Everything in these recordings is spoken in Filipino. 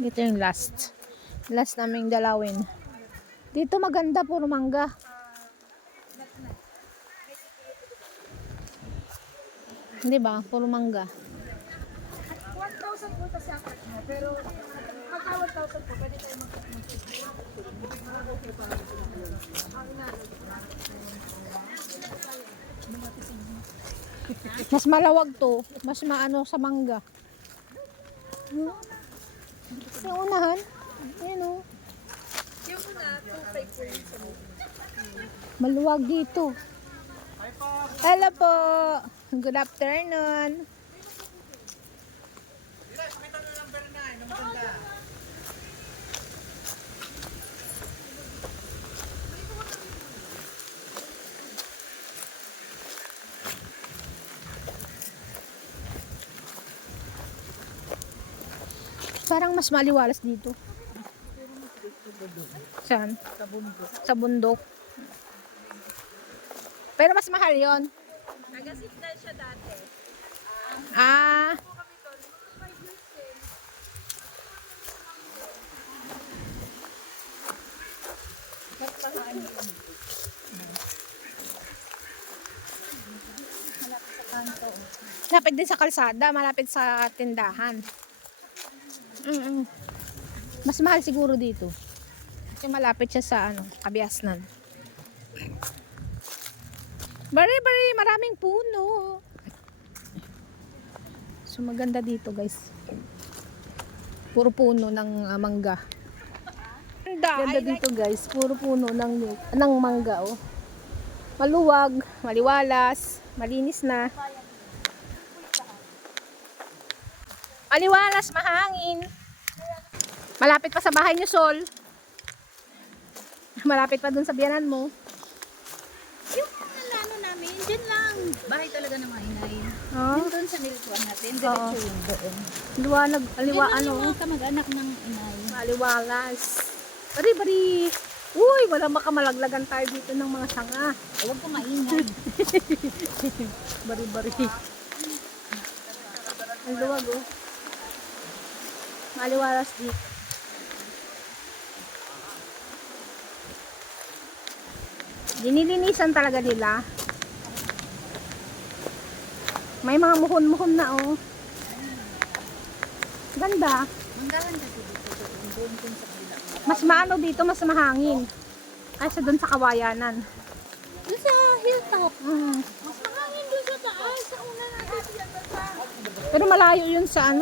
Dito yung last. Last naming dalawin. Dito maganda, puro mangga. Hindi ba? Puro mangga. 1,000 po kasi ang mo, pero pagka 1,000 po, pwede tayo Mas malawag to. Mas maano sa mangga. Yung unahan. Ayun o. yung una, 2,500 po yun sa mo. Maluwag dito. Hello po. Good afternoon. Parang mas maliwalas dito. Saan? Sa bundok. Pero mas mahal yon. Nag-assistan siya dati. Ah. Malapit din sa kalsada, malapit sa tindahan. Mas mahal siguro dito. Kasi malapit siya sa Kabiasnan. Bari, maraming puno. So maganda dito, guys. Puro puno ng mangga. Ganda dito, guys. Puro puno ng mangga, oh. Maluwag, maliwalas, malinis na. Maliwalas, mahangin. Malapit pa sa bahay niyo, Sol. Malapit pa dun sa biyanan mo. Yung ano namin, dyan lang. Bahay talaga ng mga inay. Oh. Doon sa nilituan natin, diretso yung doon. Liwanag, Yan lang yung mga kamag-anak ng inay. maliwalas. Bari. Uy, walang makamalaglagan tayo dito ng mga sanga. Huwag ko maingay. Bari. Ang luwag, oh. Maliwalas dito. Dinilinisan talaga nila. May mga muhon-muhon na, oh. Ganda. Ang ganda dito. Doon sa kabila. Mas maano dito, mas mahangin. Kaysa doon sa Kawayanan. Doon sa hilltop. Mas mahangin doon sa taas. Sa una natin siya sa Pero malayo yun sa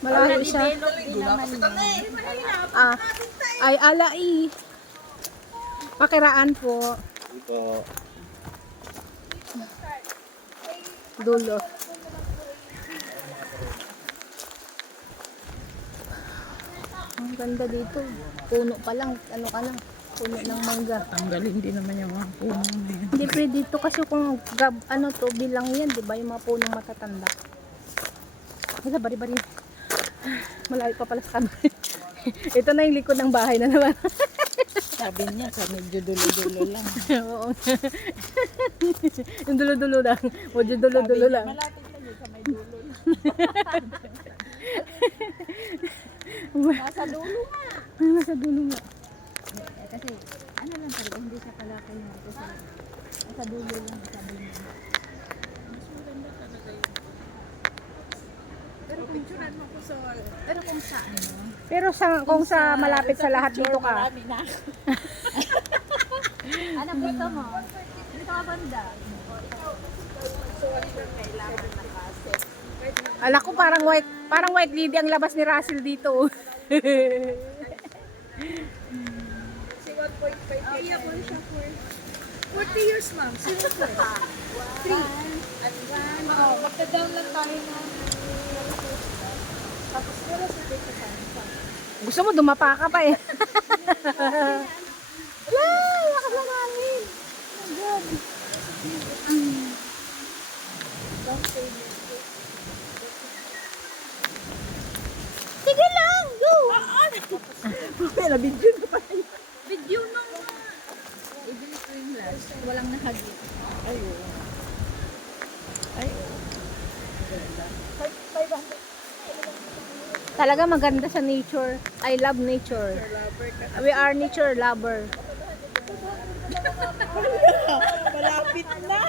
Malayo siya. Ay alai. Pakiraan po. Ito. Dulo. Ang ganda dito. Puno pa lang. Ano ka lang. Puno ng mangga. Tanggalin din naman yung mga puno na yan. Hindi pwede dito kasi kung bilang yan, di ba? Yung mga punong matatanda. Wala, bari. Malayo pa pala sa kamay. Ito na yung likod ng bahay na naman. Sabi niya, sa medyo dulo-dulo lang. Oo. Yung dulo-dulo lang. Medyo dulo-dulo lang. Malapit lang yun sa may dulo. Nasa dulo nga. Nasa dulo nga. Kasi, ano lang talaga, hindi siya palaki na. Kasi, nasa dulo lang, sabi niya. Mas maganda talaga yun. Pero kung saan, no? Pero kung sa malapit sa lahat dito ka. Marami na. Anong gusto mo? Dito ka banda. Ala ko parang white lady ang labas ni Russell dito. Iya po siya for 40 years, ma'am. 0 po. 3 at 1. Oo, magta-down lang tayo na. Tapos pero sa dito sa Gusto mo dumapa ka pa eh. Ay, lakas ng hangin. Oh my God. Sige lang, go! Pero video na pa tayo. video nung ibili ko yung last. Walang nahagit. Ayun. Ay. 500. Talaga maganda sa nature. I love nature. We are nature lover. Malapit na.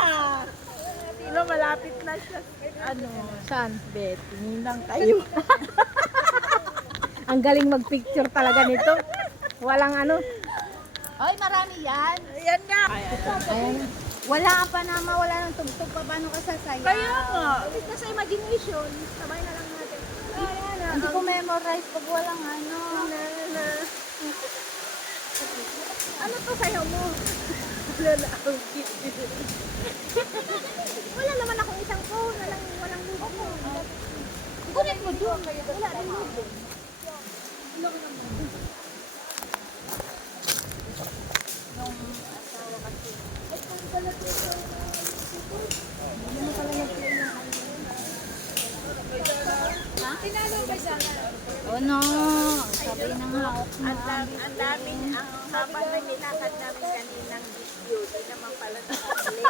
Tino, malapit na siya. Ano? Saan? Betty, ninang tayo. Ang galing magpicture talaga nito. Walang ano. Ay, marami yan. Ayan nga. Ayan. Wala pa naman, wala nang tugtog pa. Paano ka sasaya? Kaya nga. Ito sa imagination. Sabay na lang natin. Ayan na. Hindi ko memorize pag walang ano. Ano to sayaw mo? Wala naman akong isang phone. Walang lugo. Kunin mo doon. Wala rin mo doon. Nung asawa kasi. Ay, kung pala ito. Hindi mo pala nag-play ng ano. Ha? Tinalo ba siya? Oh no. Sabi ng hawak mo. Ang daming, ang haba na nilakad namin kaninang video, di naman pala nakaplay.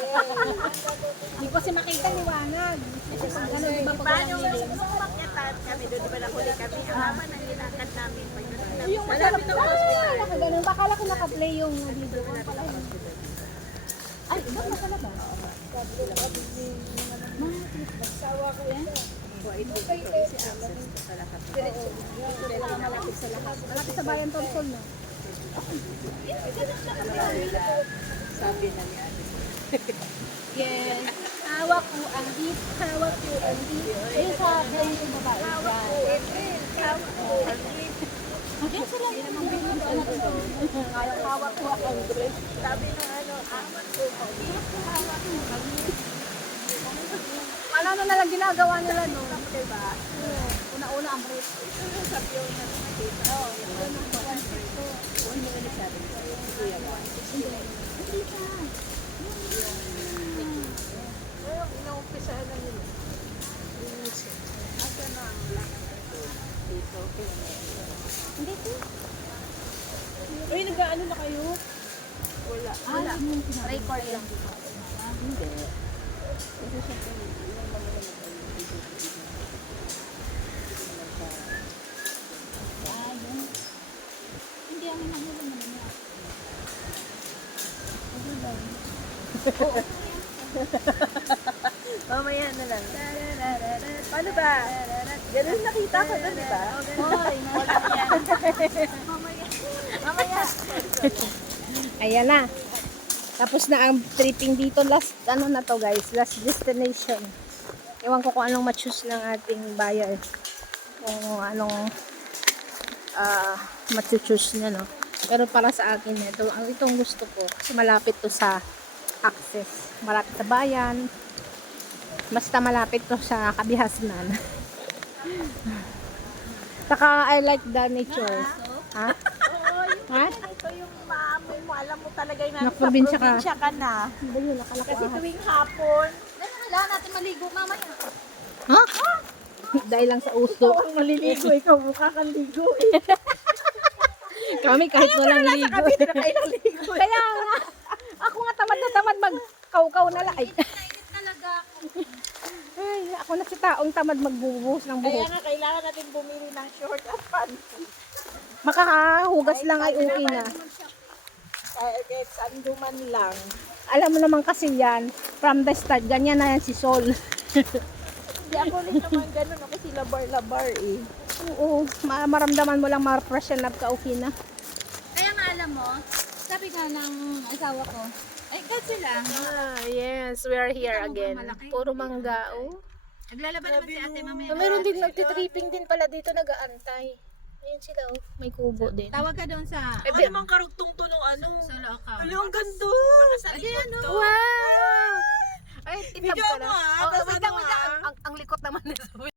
Hindi ko si makita liwanag. Kasi pag ano, di ba pag Paano walang nilim? umakyatan kami, doon di ba nahuli kami, ang haba na nilakad namin. Pagdating namin Yung sa masarap lapit na ng hospital. nakaganon. Bakala ko nakaplay yung video ko pala. Ay, iba masarap ba? Sawa ko yan. Malapit sa bayan Thompson, no? Sabi na ni Ate. Yes. Hawak ko ang deep. Hawak ko ang deep. Ayun sa bayan yung babae. Hawak ko, Edwin, hawak ko, Edwin. Diyan sila. Hawak ko ang deep. Sabi nung ano, hawak ko, hawak ko, Ano na lang ginagawa nila, no? Diba? Una-una ang break. sabi yung nakikita. Pero inaumpisa na nila. Asa na ang lakad ito? Dito. Hindi ko. Uy, nag-ano na kayo? Wala. Wala. Record lang. Hindi. Hindi ako nahulog naman yan. Mamaya na lang. Paano ba? Ganun nakita ko doon, di ba? Hoy, Wala yan. Mamaya. Ayan na. Tapos na ang tripping dito. Last, ano na to guys? Last destination. Ewan ko kung anong ma-choose ng ating buyer. Kung anong ma-choose niya, no? Pero para sa akin, itong gusto ko. Kasi malapit to sa access. Malapit sa bayan. Basta malapit to sa kabihasnan. Saka I like the nature. Ha? Ha? Ito yung maamoy mo. Alam mo talaga yung Na nasa probinsya ka. probinsya ka na. Hindi yun, nakalako Kasi ahas. tuwing hapon, kailangan natin maligo mamaya. Ha? Dahil lang sa uso. ang maliligo. Ikaw mukha kang ligo eh. Kami kahit walang ligo. Kami na kayo naligo. Kaya nga, ako nga tamad na tamad magkaukaw na lang. Ay, Nainit talaga ako. ay, ako na si taong tamad magbubuhos ng Kaya buhok. nga kailangan natin bumili ng short at panty. Makakahugas lang ay okay na. Kahit saan duman lang. Alam mo naman kasi yan, from the start, ganyan na yan si Sol. Hindi ako rin naman ganun. Ako si labar-labar eh. Oo, maramdaman mo lang ma-freshen up ka, okay na. Kaya nga alam mo, sabi nga ng asawa ko, ay kahit sila, Yes, we are here Kita mo ba, again. malaki? Puro mangga, oh. naglalaban naman si ate mamaya. Meron din nagtitripping din pala dito, nag-aantay. Ayun sila, oh. May kubo din. Tawag ka doon sa Ano namang karugtong to nung ano? solo account. Ano ang ganda? Ay, ano? Wow! Ay, itab Video ka mo na. ah. Oh, Tas wait ano lang, wait lang. ah. Ang likot naman nito.